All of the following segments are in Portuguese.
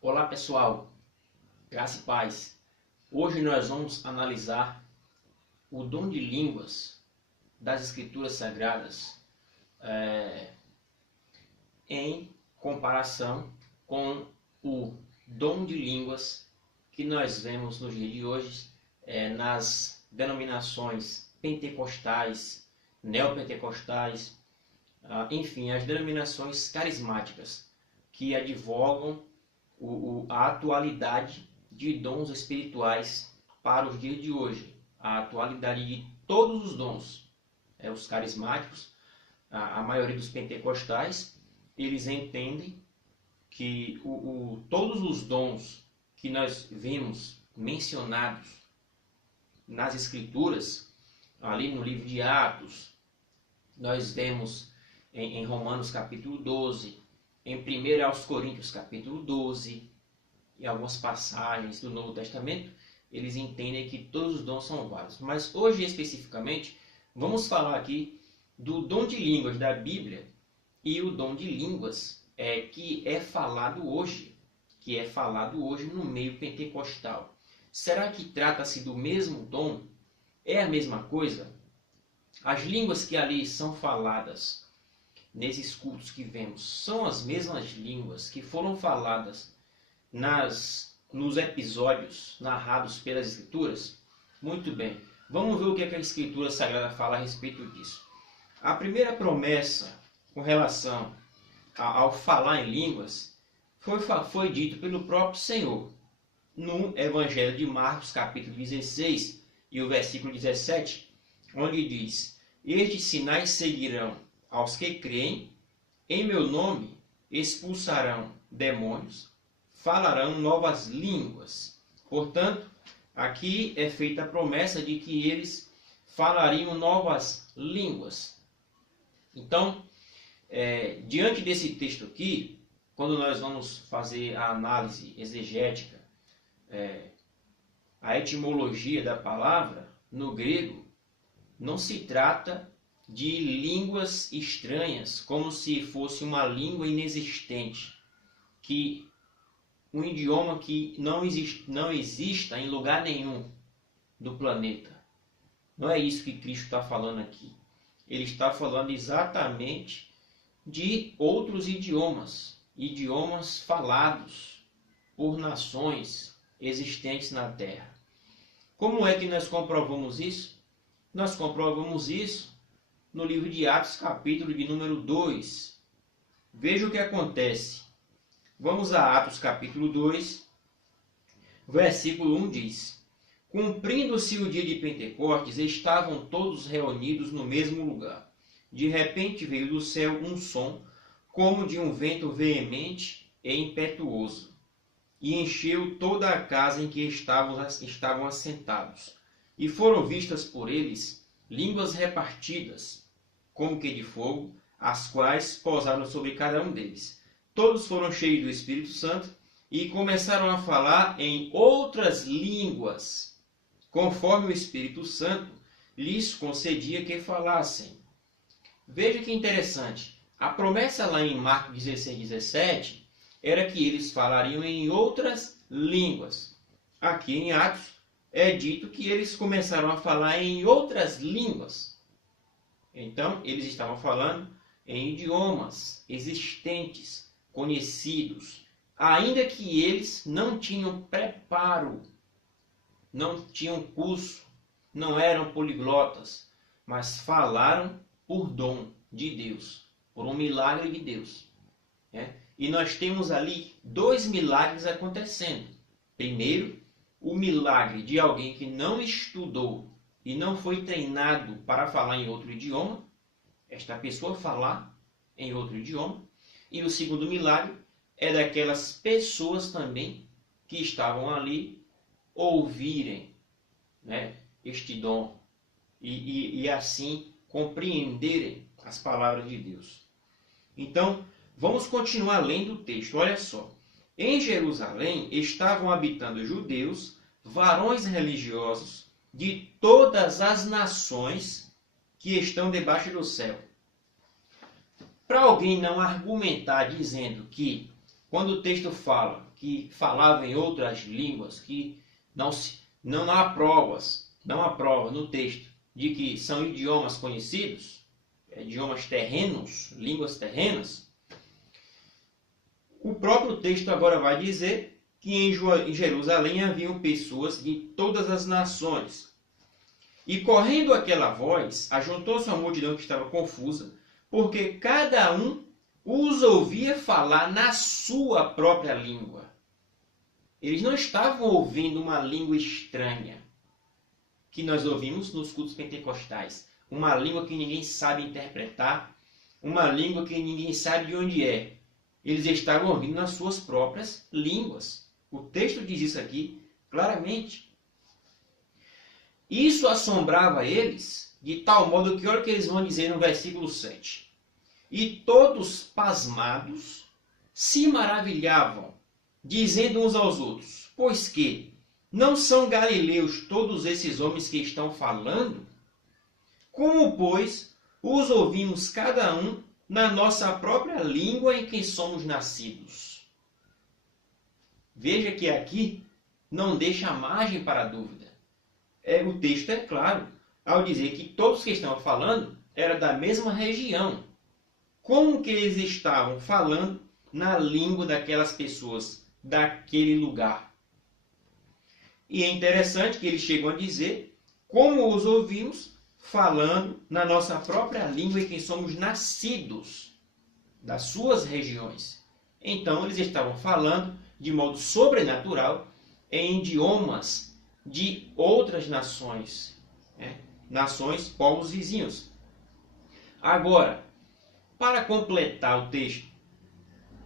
Olá pessoal, graça e paz. Hoje nós vamos analisar o dom de línguas das Escrituras Sagradas em comparação com o dom de línguas que nós vemos nos dias de hoje nas denominações pentecostais, neopentecostais, enfim, as denominações carismáticas que advogam a atualidade de dons espirituais para os dias de hoje, a atualidade de todos os dons. Os carismáticos, a maioria dos pentecostais, eles entendem que todos os dons que nós vimos mencionados nas Escrituras, ali no livro de Atos, nós vemos em Romanos capítulo 12, em 1 aos Coríntios capítulo 12, e algumas passagens do Novo Testamento, eles entendem que todos os dons são válidos. Mas hoje, especificamente, vamos falar aqui do dom de línguas da Bíblia e o dom de línguas que é falado hoje no meio pentecostal. Será que trata-se do mesmo dom? É a mesma coisa? As línguas que ali são faladas nesses cultos que vemos são as mesmas línguas que foram faladas nos episódios narrados pelas Escrituras? Muito bem, vamos ver o que a Escritura Sagrada fala a respeito disso. A primeira promessa com relação ao falar em línguas foi dito pelo próprio Senhor no Evangelho de Marcos, capítulo 16, e o versículo 17, onde diz: "Estes sinais seguirão aos que creem, em meu nome expulsarão demônios, falarão novas línguas." Portanto, aqui é feita a promessa de que eles falariam novas línguas. Então, diante desse texto aqui, quando nós vamos fazer a análise exegética, a etimologia da palavra, no grego, não se trata de línguas estranhas, como se fosse uma língua inexistente, um idioma que não exista em lugar nenhum do planeta. Não é isso que Cristo está falando aqui. Ele está falando exatamente de outros idiomas falados por nações existentes na Terra. Como é que nós comprovamos isso? Nós comprovamos isso no livro de Atos, capítulo de número 2. Veja o que acontece. Vamos a Atos, capítulo 2, versículo 1 diz: "Cumprindo-se o dia de Pentecostes, estavam todos reunidos no mesmo lugar. De repente veio do céu um som, como de um vento veemente e impetuoso, e encheu toda a casa em que estavam assentados. E foram vistas por eles línguas repartidas, como que de fogo, as quais pousaram sobre cada um deles. Todos foram cheios do Espírito Santo e começaram a falar em outras línguas, conforme o Espírito Santo lhes concedia que falassem." Veja que interessante. A promessa lá em Marcos 16, 17 era que eles falariam em outras línguas. Aqui em Atos é dito que eles começaram a falar em outras línguas. Então, eles estavam falando em idiomas existentes, conhecidos, ainda que eles não tinham preparo, não tinham curso, não eram poliglotas, mas falaram por dom de Deus, por um milagre de Deus. E nós temos ali dois milagres acontecendo. Primeiro, o milagre de alguém que não estudou e não foi treinado para falar em outro idioma, esta pessoa falar em outro idioma. E o segundo milagre é daquelas pessoas também que estavam ali ouvirem este dom e assim compreenderem as palavras de Deus. Então, vamos continuar lendo o texto. Olha só. "Em Jerusalém estavam habitando judeus, varões religiosos de todas as nações que estão debaixo do céu." Para alguém não argumentar dizendo que quando o texto fala que falava em outras línguas, que não há provas, não há prova no texto de que são idiomas conhecidos, idiomas terrenos, línguas terrenas, o próprio texto agora vai dizer que em Jerusalém haviam pessoas de todas as nações. E correndo aquela voz, ajuntou-se uma multidão que estava confusa, porque cada um os ouvia falar na sua própria língua. Eles não estavam ouvindo uma língua estranha, que nós ouvimos nos cultos pentecostais. Uma língua que ninguém sabe interpretar, uma língua que ninguém sabe de onde é. Eles estavam ouvindo nas suas próprias línguas. O texto diz isso aqui claramente. Isso assombrava eles de tal modo que olha o que eles vão dizer no versículo 7. E todos pasmados se maravilhavam, dizendo uns aos outros: pois que não são galileus todos esses homens que estão falando? Como, pois, os ouvimos cada um na nossa própria língua em que somos nascidos? Veja que aqui não deixa margem para a dúvida. O texto é claro ao dizer que todos que estão falando eram da mesma região. Como que eles estavam falando na língua daquelas pessoas daquele lugar? E é interessante que eles chegam a dizer como os ouvimos falando na nossa própria língua em que somos nascidos, das suas regiões. Então eles estavam falando de modo sobrenatural em idiomas de outras nações, nações, povos vizinhos. Agora, para completar o texto,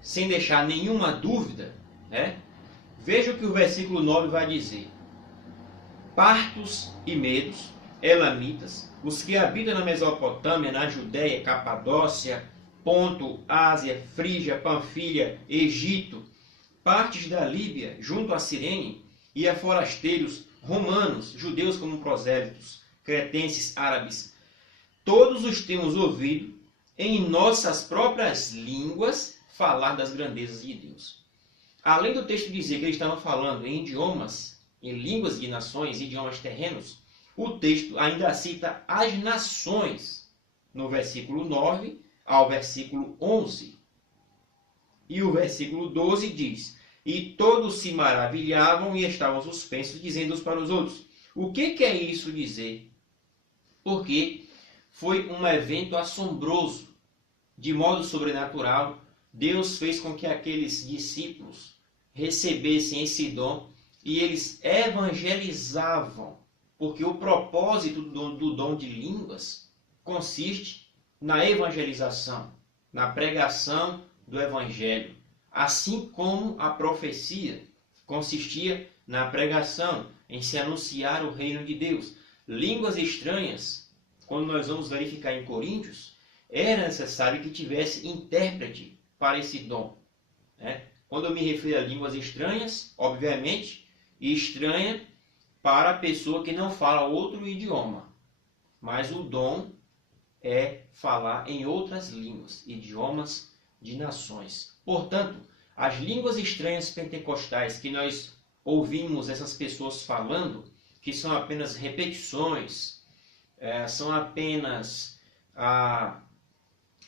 sem deixar nenhuma dúvida, veja o que o versículo 9 vai dizer. Partos e medos, elamitas, os que habitam na Mesopotâmia, na Judéia, Capadócia, Ponto, Ásia, Frígia, Panfilha, Egito, partes da Líbia, junto a Cirene, e a forasteiros, romanos, judeus como prosélitos, cretenses, árabes, todos os temos ouvido em nossas próprias línguas falar das grandezas de Deus. Além do texto dizer que eles estavam falando em idiomas, em línguas de nações, idiomas terrenos, o texto ainda cita as nações no versículo 9 ao versículo 11. E o versículo 12 diz: e todos se maravilhavam e estavam suspensos, dizendo uns para os outros. O que quer isso dizer? Porque foi um evento assombroso. De modo sobrenatural, Deus fez com que aqueles discípulos recebessem esse dom e eles evangelizavam. Porque o propósito do dom de línguas consiste na evangelização, na pregação do evangelho. Assim como a profecia consistia na pregação, em se anunciar o reino de Deus. Línguas estranhas, quando nós vamos verificar em Coríntios, era necessário que tivesse intérprete para esse dom. Quando eu me refiro a línguas estranhas, obviamente, estranha para a pessoa que não fala outro idioma. Mas o dom é falar em outras línguas, idiomas de nações. Portanto, as línguas estranhas pentecostais que nós ouvimos essas pessoas falando, que são apenas repetições, são apenas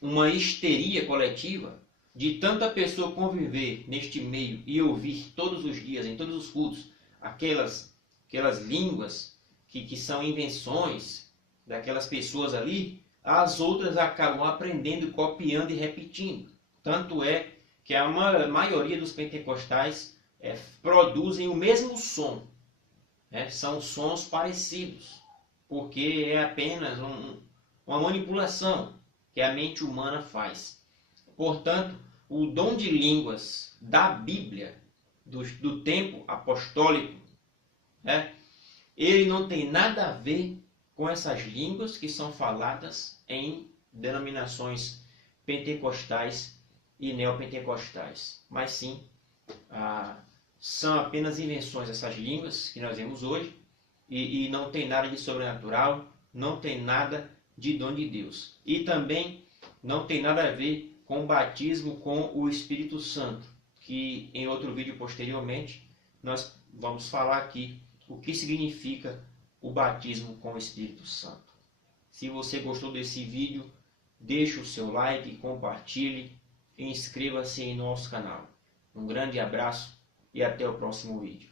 uma histeria coletiva, de tanta pessoa conviver neste meio e ouvir todos os dias, em todos os cultos, aquelas línguas que são invenções daquelas pessoas ali, as outras acabam aprendendo, copiando e repetindo. Tanto é que a maioria dos pentecostais produzem o mesmo som. São sons parecidos, porque é apenas uma manipulação que a mente humana faz. Portanto, o dom de línguas da Bíblia, do tempo apostólico, ele não tem nada a ver com essas línguas que são faladas em denominações pentecostais e neopentecostais. Mas sim, são apenas invenções essas línguas que nós vemos hoje e não tem nada de sobrenatural, não tem nada de dom de Deus. E também não tem nada a ver com o batismo com o Espírito Santo, que em outro vídeo posteriormente nós vamos falar aqui o que significa o batismo com o Espírito Santo. Se você gostou desse vídeo, deixe o seu like, compartilhe e inscreva-se em nosso canal. Um grande abraço e até o próximo vídeo.